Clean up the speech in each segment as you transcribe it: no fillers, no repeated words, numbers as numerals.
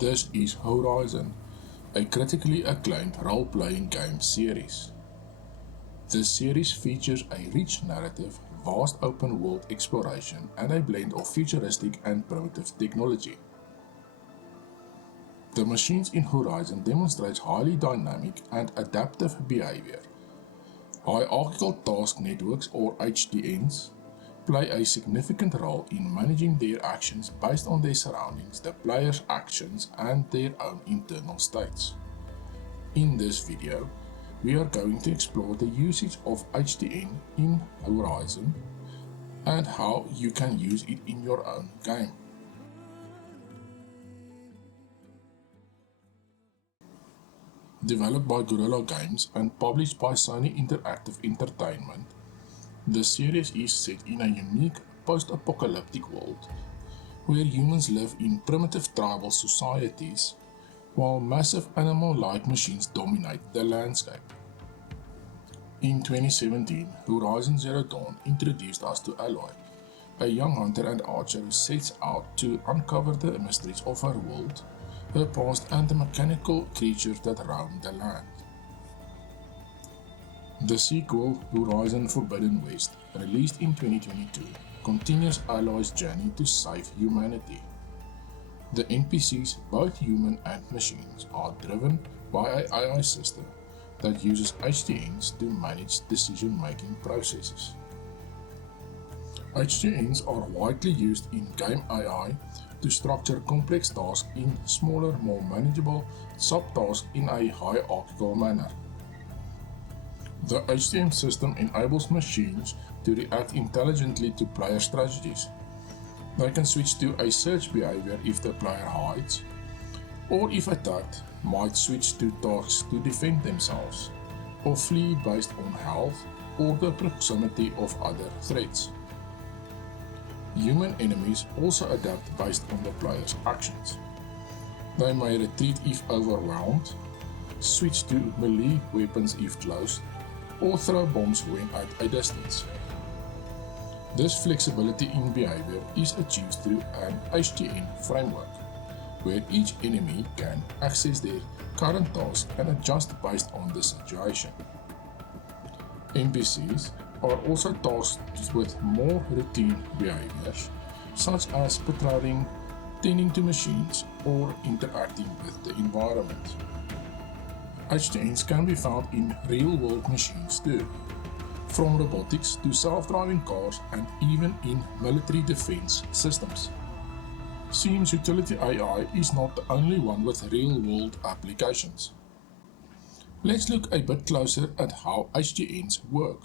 This is Horizon, a critically acclaimed role-playing game series. This series features a rich narrative, vast open-world exploration, and a blend of futuristic and primitive technology. The machines in Horizon demonstrate highly dynamic and adaptive behavior. Hierarchical Task Networks, or HTNs, play a significant role in managing their actions based on their surroundings, the player's actions, and their own internal states. In this video, we are going to explore the usage of HTN in Horizon and how you can use it in your own game. Developed by Guerrilla Games and published by Sony Interactive Entertainment, the series is set in a unique post-apocalyptic world where humans live in primitive tribal societies while massive animal-like machines dominate the landscape. In 2017, Horizon Zero Dawn introduced us to Aloy, a young hunter and archer who sets out to uncover the mysteries of her world, her past, and the mechanical creatures that roam the land. The sequel, Horizon Forbidden West, released in 2022, continues Aloy's journey to save humanity. The NPCs, both human and machines, are driven by an AI system that uses HTNs to manage decision-making processes. HTNs are widely used in game AI to structure complex tasks in smaller, more manageable subtasks in a hierarchical manner. The HTN system enables machines to react intelligently to player strategies. They can switch to a search behavior if the player hides, or if attacked, might switch to tasks to defend themselves, or flee based on health or the proximity of other threats. Human enemies also adapt based on the player's actions. They may retreat if overwhelmed, switch to melee weapons if close, or throw bombs when at a distance. This flexibility in behavior is achieved through an HTN framework, where each enemy can access their current task and adjust based on the situation. NPCs are also tasked with more routine behaviors, such as patrolling, tending to machines, or interacting with the environment. HTNs can be found in real-world machines too, from robotics to self-driving cars and even in military defense systems. Seems utility AI is not the only one with real-world applications. Let's look a bit closer at how HTNs work.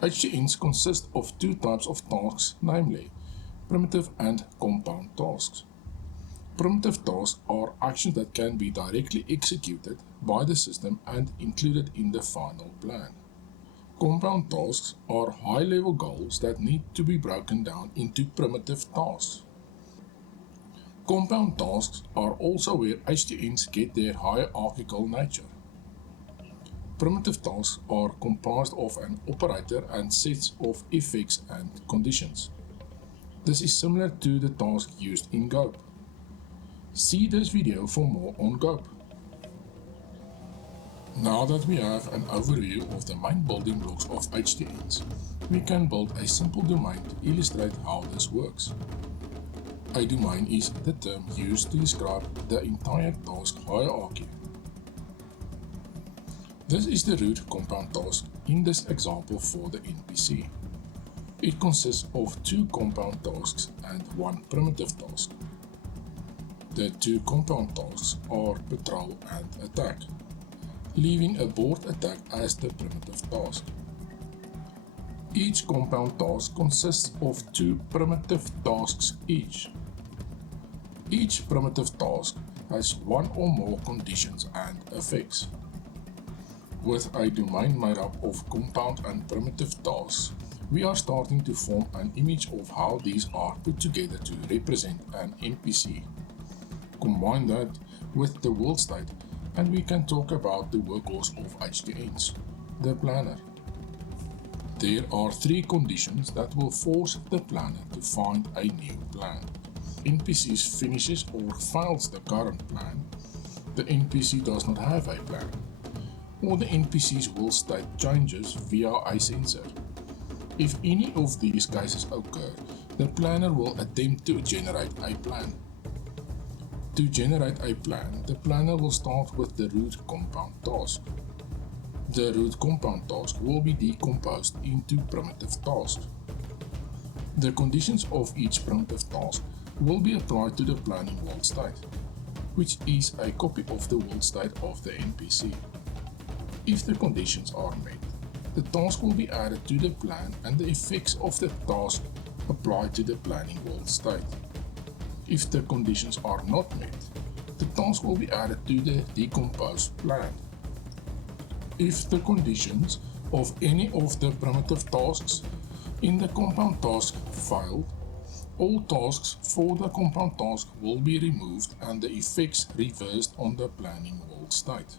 HTNs consist of two types of tasks, namely primitive and compound tasks. Primitive tasks are actions that can be directly executed by the system and included in the final plan. Compound tasks are high-level goals that need to be broken down into primitive tasks. Compound tasks are also where HTNs get their hierarchical nature. Primitive tasks are comprised of an operator and sets of effects and conditions. This is similar to the task used in GOAP. See this video for more on GOAP. Now that we have an overview of the main building blocks of HTNs, we can build a simple domain to illustrate how this works. A domain is the term used to describe the entire task hierarchy. This is the root compound task in this example for the NPC. It consists of two compound tasks and one primitive task. The two compound tasks are patrol and attack, leaving a board attack as the primitive task. Each compound task consists of two primitive tasks each. Each primitive task has one or more conditions and effects. With a domain made up of compound and primitive tasks, we are starting to form an image of how these are put together to represent an NPC. Combine that with the world state and we can talk about the workhorse of HTNs, the planner. There are three conditions that will force the planner to find a new plan. NPCs finishes or fails the current plan, the NPC does not have a plan, or the NPC's will state changes via a sensor. If any of these cases occur, the planner will attempt to generate a plan. To generate a plan, the planner will start with the root compound task. The root compound task will be decomposed into primitive tasks. The conditions of each primitive task will be applied to the planning world state, which is a copy of the world state of the NPC. If the conditions are met, the task will be added to the plan and the effects of the task applied to the planning world state. If the conditions are not met, the task will be added to the decomposed plan. If the conditions of any of the primitive tasks in the compound task failed, all tasks for the compound task will be removed and the effects reversed on the planning world state.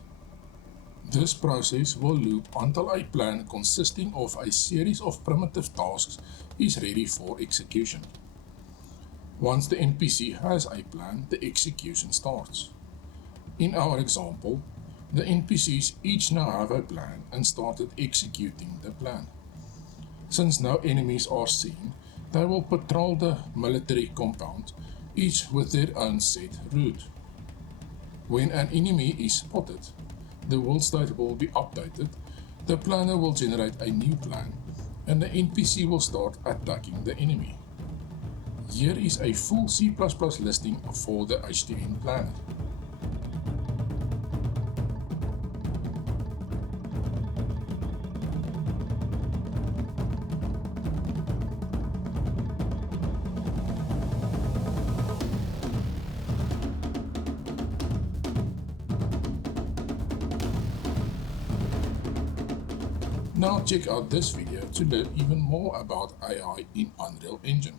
This process will loop until a plan consisting of a series of primitive tasks is ready for execution. Once the NPC has a plan, the execution starts. In our example, the NPCs each now have a plan and started executing the plan. Since no enemies are seen, they will patrol the military compound, each with their own set route. When an enemy is spotted, the world state will be updated, the planner will generate a new plan, and the NPC will start attacking the enemy. Here is a full C++ listing for the HTN planner. Now check out this video to learn even more about AI in Unreal Engine.